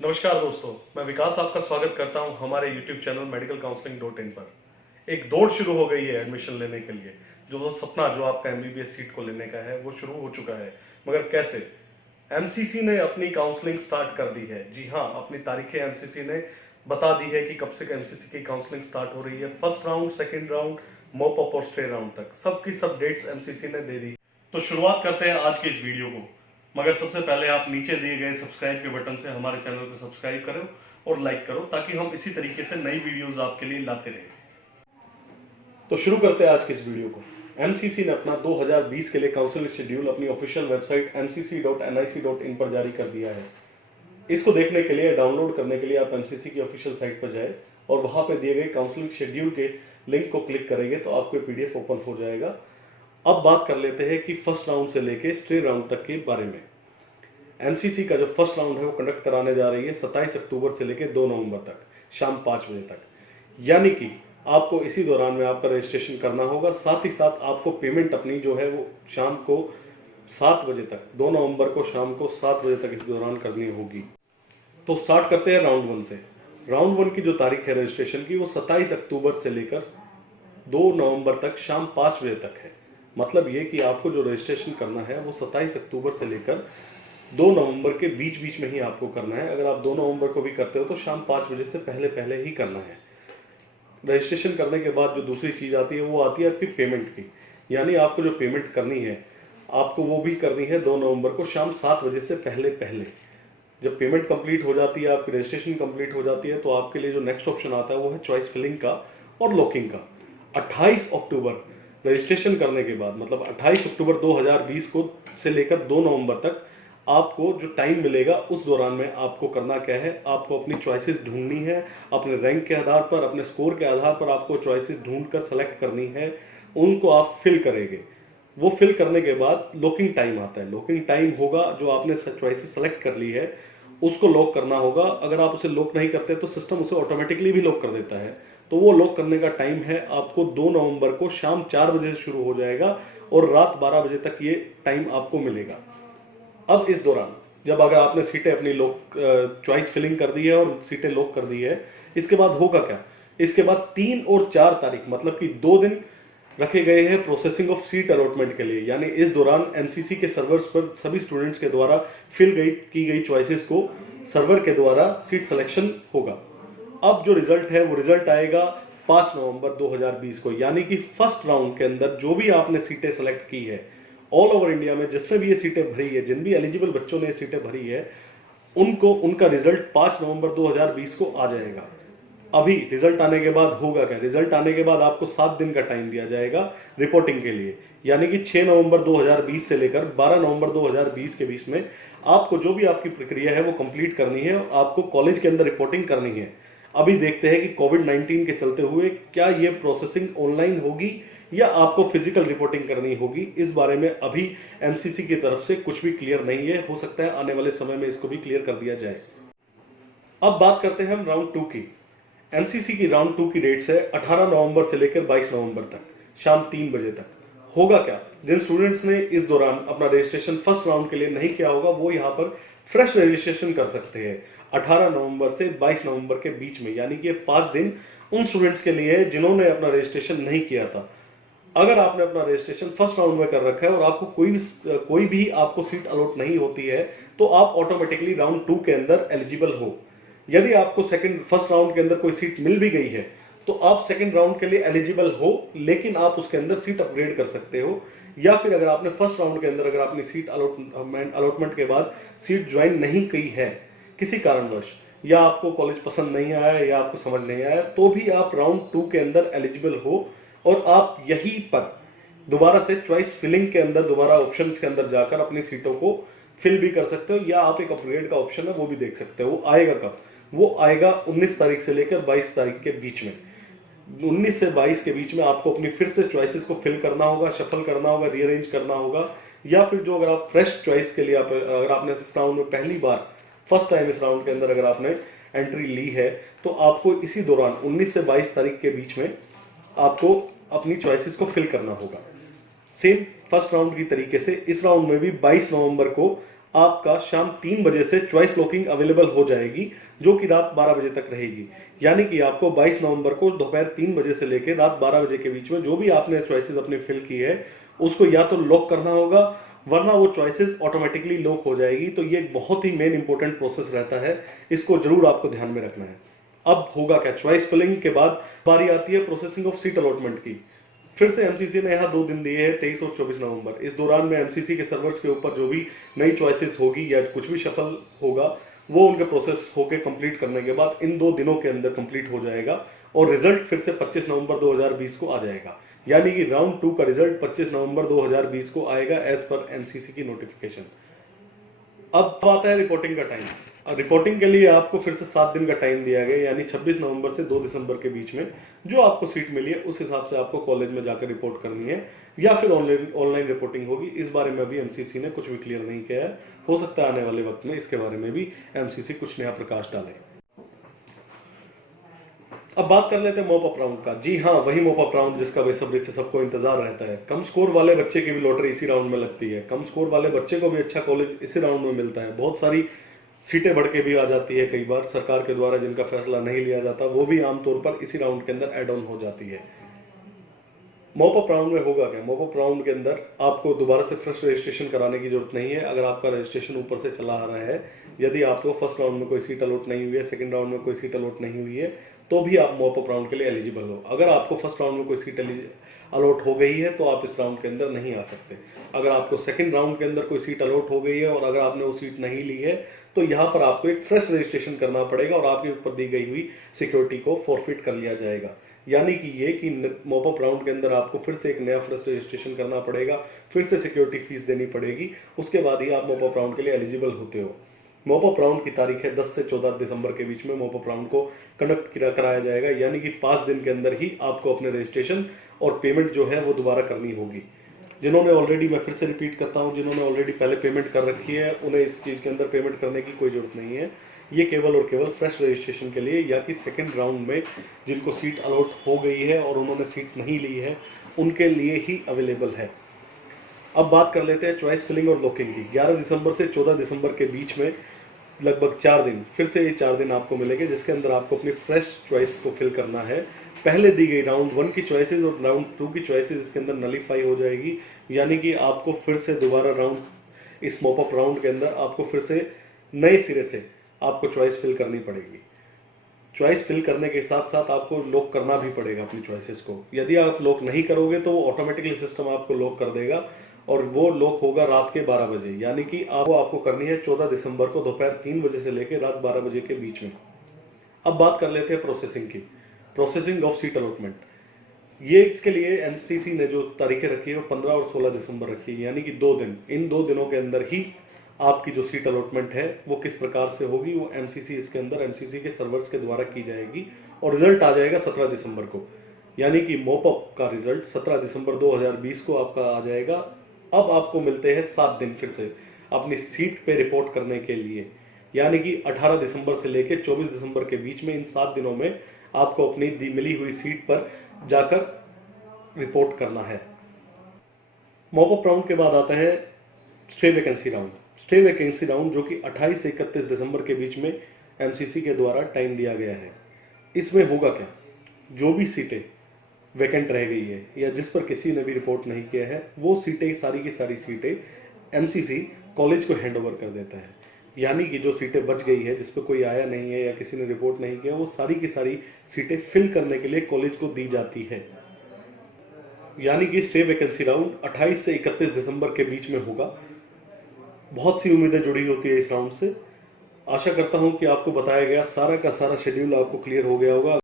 नमस्कार दोस्तों, मैं विकास आपका स्वागत करता हूं हमारे YouTube चैनल medicalcounseling.in पर। एक दौड़ शुरू हो गई है एडमिशन लेने के लिए। जो वो सपना जो आपका MBBS सीट को लेने का है वो शुरू हो चुका है, मगर कैसे? MCC ने अपनी काउंसलिंग स्टार्ट कर दी है। जी हाँ, अपनी तारीखें MCC ने बता दी है कि कब से MCC की काउंसलिंग स्टार्ट हो रही है। First round, second round, mop up और स्टे राउंड तक सबकी सब डेट्स MCC ने दे दी। तो शुरुआत करते हैं आज के इस वीडियो को, मगर सबसे पहले आप नीचे दिए गए सब्सक्राइब के बटन से हमारे चैनल को सब्सक्राइब करो और लाइक करो, ताकि हम इसी तरीके से नई वीडियोस आपके लिए लाते रहें। तो शुरू करते हैं आज के इस वीडियो को। MCC ने अपना 2020 के लिए काउंसलिंग शेड्यूल अपनी ऑफिशियल वेबसाइट mcc.nic.in पर जारी कर दिया है। इसको देखने के लिए, डाउनलोड करने के लिए आप MCC की ऑफिशियल साइट पर जाए और वहां पे दिए गए काउंसलिंग शेड्यूल के लिंक को क्लिक करेंगे तो आपको PDF ओपन हो जाएगा। अब बात कर लेते हैं कि फर्स्ट राउंड से लेके स्टे राउंड तक के बारे में। MCC का जो फर्स्ट राउंड है वो कंडक्ट कराने जा रही है 27 अक्टूबर से लेकर 2 नवंबर तक शाम 5 बजे तक। यानी कि आपको इसी दौरान में आपका रजिस्ट्रेशन करना होगा। साथ ही साथ आपको पेमेंट अपनी जो है वो शाम को 7 बजे तक, 2 नवंबर को शाम को 7 बजे तक इस दौरान करनी होगी। तो स्टार्ट करते हैं राउंड 1 से। राउंड 1 की जो तारीख है रजिस्ट्रेशन की वो 27 अक्टूबर से लेकर 2 नवंबर तक शाम 5 बजे तक है। मतलब ये कि आपको जो रजिस्ट्रेशन करना है वो 27 अक्टूबर से लेकर 2 नवंबर के बीच बीच में ही आपको करना है। अगर आप 2 नवंबर को भी करते हो तो शाम 5 बजे से पहले पहले ही करना है। रजिस्ट्रेशन करने के बाद जो दूसरी चीज आती है वो आती है आपकी पेमेंट की। यानी आपको जो पेमेंट करनी है आपको वो भी करनी है 2 नवंबर को शाम 7 बजे से पहले पहले। जब पेमेंट कंप्लीट हो जाती है, आपकी रजिस्ट्रेशन कंप्लीट हो जाती है, तो आपके लिए जो नेक्स्ट ऑप्शन आता है वो है चॉइस फिलिंग का और लॉकिंग का। 28 अक्टूबर रजिस्ट्रेशन करने के बाद, मतलब 28 अक्टूबर 2020 को से लेकर 2 नवंबर तक आपको जो टाइम मिलेगा उस दौरान में आपको करना क्या है, आपको अपनी चॉइसेस ढूंढनी है। अपने रैंक के आधार पर, अपने स्कोर के आधार पर आपको चॉइसेस ढूंढकर सेलेक्ट करनी है। उनको आप फिल करेंगे। वो फिल करने के बाद लॉकिंग टाइम आता है। लॉकिंग टाइम होगा, जो आपने चॉइसेस सेलेक्ट कर ली है उसको लॉक करना होगा। अगर आप उसे लॉक नहीं करते तो सिस्टम उसे ऑटोमेटिकली भी लॉक कर देता है। तो वो लॉक करने का टाइम है आपको 2 नवंबर को शाम 4 बजे से शुरू हो जाएगा और रात 12 बजे तक ये टाइम आपको मिलेगा। अब इस दौरान जब अगर आपने सीटें अपनी लॉक चॉइस फिलिंग कर दी है और सीटें लॉक कर दी है, इसके बाद होगा क्या? इसके बाद 3 और 4 तारीख, मतलब कि 2 दिन रखे गए हैं प्रोसेसिंग ऑफ सीट अलॉटमेंट के लिए। यानी इस दौरान MCC के सर्वर्स पर सभी स्टूडेंट्स के द्वारा की गई चॉइसेस को सर्वर के द्वारा सीट सिलेक्शन होगा। अब जो रिजल्ट है वो रिजल्ट आएगा 5 नवंबर 2020 को। यानी कि फर्स्ट राउंड के अंदर जो भी आपने सीटें सेलेक्ट की है ऑल ओवर इंडिया में, जिसने भी ये सीटें भरी है, जिन भी एलिजिबल बच्चों ने ये सीटें भरी है, उनको उनका रिजल्ट 5 नवंबर 2020 को आ जाएगा। अभी रिजल्ट आने के बाद होगा क्या? रिजल्ट आने के बाद आपको 7 दिन का टाइम दिया जाएगा रिपोर्टिंग के लिए। यानी कि 6 नवंबर 2020 से लेकर 12 नवंबर 2020 के बीच में आपको जो भी आपकी प्रक्रिया है वो कंप्लीट करनी है और आपको कॉलेज के अंदर रिपोर्टिंग करनी है। अभी देखते हैं कि कोविड-19 के चलते हुए क्या ये प्रोसेसिंग ऑनलाइन होगी या आपको फिजिकल रिपोर्टिंग करनी होगी। इस बारे में अभी MCC की तरफ से कुछ भी क्लियर नहीं है। हो सकता है आने वाले समय में इसको भी क्लियर कर दिया जाए। अब बात करते हैं हम राउंड 2 की। MCC की राउंड 2 की डेट्स है 18 नवंबर से लेकर 22 नवंबर तक शाम 3 बजे तक। होगा क्या? जिन स्टूडेंट्स ने इस दौरान अपना रजिस्ट्रेशन फर्स्ट राउंड के लिए नहीं किया होगा वो यहाँ पर फ्रेश रजिस्ट्रेशन कर सकते हैं 18 नवंबर से 22 नवंबर के बीच में। यानी कि 5 दिन उन स्टूडेंट्स के लिए है जिन्होंने अपना रजिस्ट्रेशन नहीं किया था। अगर आपने अपना रजिस्ट्रेशन फर्स्ट राउंड में कर रखा है और आपको कोई भी आपको सीट अलॉट नहीं होती है तो आप ऑटोमेटिकली राउंड 2 के अंदर एलिजिबल हो। यदि आपको फर्स्ट राउंड के अंदर कोई सीट मिल भी गई है तो आप सेकंड राउंड के लिए एलिजिबल हो, लेकिन आप उसके अंदर सीट अपग्रेड कर सकते हो। या फिर अगर आपने फर्स्ट राउंड के अंदर अगर अपनी सीट अलॉटमेंट के बाद सीट ज्वाइन नहीं की है किसी कारणवश, या आपको कॉलेज पसंद नहीं आया या आपको समझ नहीं आया, तो भी आप राउंड 2 के अंदर एलिजिबल हो और आप यहीं पर दोबारा से चॉइस फिलिंग के अंदर दोबारा ऑप्शंस के अंदर जाकर अपनी सीटों को फिल भी कर सकते हो, या आप एक अपग्रेड का ऑप्शन है वो भी देख सकते हो। वो आएगा कब? वो आएगा 19 तारीख से लेकर 22 तारीख के बीच में। 19 से 22 के बीच में आपको अपनी फिर से चॉइसेस को फिल करना होगा, शफल करना होगा, रीअरेंज करना होगा, या फिर जो अगर आप फ्रेश चॉइस के लिए अगर आपने इस राउंड में पहली बार फर्स्ट टाइम इस राउंड के अंदर अगर आपने एंट्री ली है तो आपको इसी दौरान 19 से 22 तारीख के बीच में आपको अपनी चॉइसेस को फिल करना होगा। सेम फर्स्ट राउंड की तरीके से इस राउंड में भी 22 नवंबर को आपका शाम 3 बजे से चॉइस लॉकिंग अवेलेबल हो जाएगी, जो कि रात 12 बजे तक रहेगी। यानी कि आपको 22 नवंबर को दोपहर 3 बजे से लेकर रात 12 बजे के बीच में जो भी आपने चॉइसेस अपनी फिल की है उसको या तो लॉक करना होगा, वरना वो चॉइसेस ऑटोमेटिकली लॉक हो जाएगी। तो ये एक बहुत ही मेन इंपॉर्टेंट प्रोसेस रहता है, इसको जरूर आपको ध्यान में रखना है। अब होगा क्या, चॉइस फिलिंग के बाद बारी आती है प्रोसेसिंग ऑफ सीट अलॉटमेंट की। फिर से एमसीसी ने यहाँ 2 दिन दिए हैं, 23 और 24 नवंबर। इस दौरान में एमसीसी के सर्वर्स के ऊपर जो भी नई चॉइसेस होगी या कुछ भी शफल होगा वो उनके प्रोसेस होके कंप्लीट करने के बाद इन 2 दिनों के अंदर कंप्लीट हो जाएगा और रिजल्ट फिर से 25 नवंबर 2020 को आ जाएगा। यानी कि राउंड 2 का रिजल्ट 25 नवंबर 2020 को आएगा एज पर एमसीसी की नोटिफिकेशन। अब आता है रिपोर्टिंग का टाइम। रिपोर्टिंग के लिए आपको फिर से 7 दिन का टाइम दिया गया, यानी 26 नवंबर से 2 दिसंबर के बीच में जो आपको सीट मिली है उस हिसाब से आपको कॉलेज में जाकर रिपोर्ट करनी है, या फिर ऑनलाइन रिपोर्टिंग होगी। इस बारे में भी एमसीसी ने कुछ भी क्लियर नहीं किया है। हो सकता है आने वाले वक्त में इसके बारे में भी एमसीसी कुछ नया प्रकाश डाले। अब बात कर लेते हैं मॉप अप राउंड का। जी हाँ, वही मॉप अप राउंड जिसका बेसब्री से सबको इंतजार रहता है। कम स्कोर वाले बच्चे की भी लॉटरी इसी राउंड में लगती है। कम स्कोर वाले बच्चे को भी अच्छा कॉलेज इसी राउंड में मिलता है। बहुत सारी सीटें बढ़ के भी आ जाती है, कई बार सरकार के द्वारा जिनका फैसला नहीं लिया जाता वो भी आमतौर पर इसी राउंड के अंदर एड ऑन हो जाती है। मॉप अप राउंड में होगा क्या, मॉप अप राउंड के अंदर आपको दोबारा से फ्रेश रजिस्ट्रेशन कराने की जरूरत नहीं है। अगर आपका रजिस्ट्रेशन ऊपर से चला आ रहा है, यदि आपको फर्स्ट राउंड में कोई सीट अलॉट नहीं हुई है, सेकंड राउंड में कोई सीट अलॉट नहीं हुई है, तो भी आप मॉप अप राउंड के लिए एलिजिबल हो। अगर आपको फर्स्ट राउंड में कोई सीट अलॉट हो गई है तो आप इस राउंड के अंदर नहीं आ सकते। अगर आपको सेकंड राउंड के अंदर कोई सीट अलॉट हो गई है और अगर आपने वो सीट नहीं ली है तो यहाँ पर आपको एक फ्रेश रजिस्ट्रेशन करना पड़ेगा और आपके ऊपर दी गई हुई सिक्योरिटी को फॉरफिट कर लिया जाएगा। यानी कि ये कि मॉप अप राउंड के अंदर आपको फिर से एक नया फ्रेश रजिस्ट्रेशन करना पड़ेगा, फिर से सिक्योरिटी फीस देनी पड़ेगी, उसके बाद ही आप मॉप अप राउंड के लिए एलिजिबल होते हो। मॉप अप राउंड की तारीख है 10 से 14 दिसंबर के बीच में मॉप अप राउंड को कंडक्ट कराया जाएगा। यानी कि 5 दिन के अंदर ही आपको अपने रजिस्ट्रेशन और पेमेंट जो है वो दोबारा करनी होगी। जिन्होंने ऑलरेडी, मैं फिर से रिपीट करता हूं, जिन्होंने ऑलरेडी पहले पेमेंट कर रखी है उन्हें इस चीज़ के अंदर पेमेंट करने की कोई जरूरत नहीं है। ये केवल और केवल फ्रेश रजिस्ट्रेशन के लिए या कि सेकंड राउंड में जिनको सीट अलॉट हो गई है और उन्होंने सीट नहीं ली है उनके लिए ही अवेलेबल है। अब बात कर लेते हैं चॉइस फिलिंग और लॉकिंग की। 11 दिसंबर से 14 दिसंबर के बीच में लगभग 4 दिन, फिर से ये 4 दिन आपको मिलेंगे जिसके अंदर आपको अपनी फ्रेश चॉइस को फिल करना है। पहले दी गई राउंड 1 की चॉइसेस और राउंड 2 की चॉइसेस इसके अंदर नलीफाई हो जाएगी। यानी कि आपको फिर से दोबारा राउंड, इस मॉप अप राउंड के अंदर आपको फिर से नए सिरे से आपको चॉइस फिल करनी पड़ेगी। चॉइस फिल करने के साथ साथ आपको लॉक करना भी पड़ेगा अपनी चॉइसेस को। यदि आप लॉक नहीं करोगे तो ऑटोमेटिकली सिस्टम आपको लॉक कर देगा और वो लॉक होगा रात के 12 बजे। यानी कि आपको करनी है 14 दिसंबर को दोपहर 3 बजे से लेकर रात 12 बजे के बीच में। अब बात कर लेते हैं प्रोसेसिंग की। प्रोसेसिंग ऑफ सीट अलॉटमेंट, ये इसके लिए एमसीसी ने जो तारीखें रखी है वो 15 और 16 दिसंबर रखी है, यानी कि 2 दिन। इन 2 दिनों के अंदर ही आपकी जो सीट अलॉटमेंट है वो किस प्रकार से होगी वो एमसीसी इसके अंदर एमसीसी के सर्वर्स के द्वारा की जाएगी और रिजल्ट आ जाएगा 17 दिसंबर को। यानी कि मॉप अप का रिजल्ट 17 दिसंबर 2020 को आपका आ जाएगा। अब आपको मिलते हैं 7 दिन फिर से अपनी सीट पे रिपोर्ट करने के लिए। यानी कि 18 दिसंबर से लेकर 24 दिसंबर के बीच में इन 7 दिनों में आपको अपनी मिली हुई सीट पर जाकर रिपोर्ट करना है। मॉप अप राउंड के बाद आता है stay vacancy round. Stay vacancy round जो कि 28 से 31 दिसंबर के बीच में एमसीसी के द्वारा टाइम दिया गया है। इसमें होगा क्या, जो भी सीटें वैकेंट रह गई है या जिस पर किसी ने भी रिपोर्ट नहीं किया है वो सीटें, सारी की सारी सीटें एमसीसी कॉलेज को हैंड ओवर कर देता है। यानी कि जो सीटें बच गई है जिस पर कोई आया नहीं है या किसी ने रिपोर्ट नहीं किया वो सारी की सारी सीटें फिल करने के लिए कॉलेज को दी जाती है। यानी कि स्टे वैकेंसी राउंड 28 से 31 दिसंबर के बीच में होगा। बहुत सी उम्मीदें जुड़ी होती है इस राउंड से। आशा करता हूं कि आपको बताया गया सारा का सारा शेड्यूल आपको क्लियर हो गया होगा।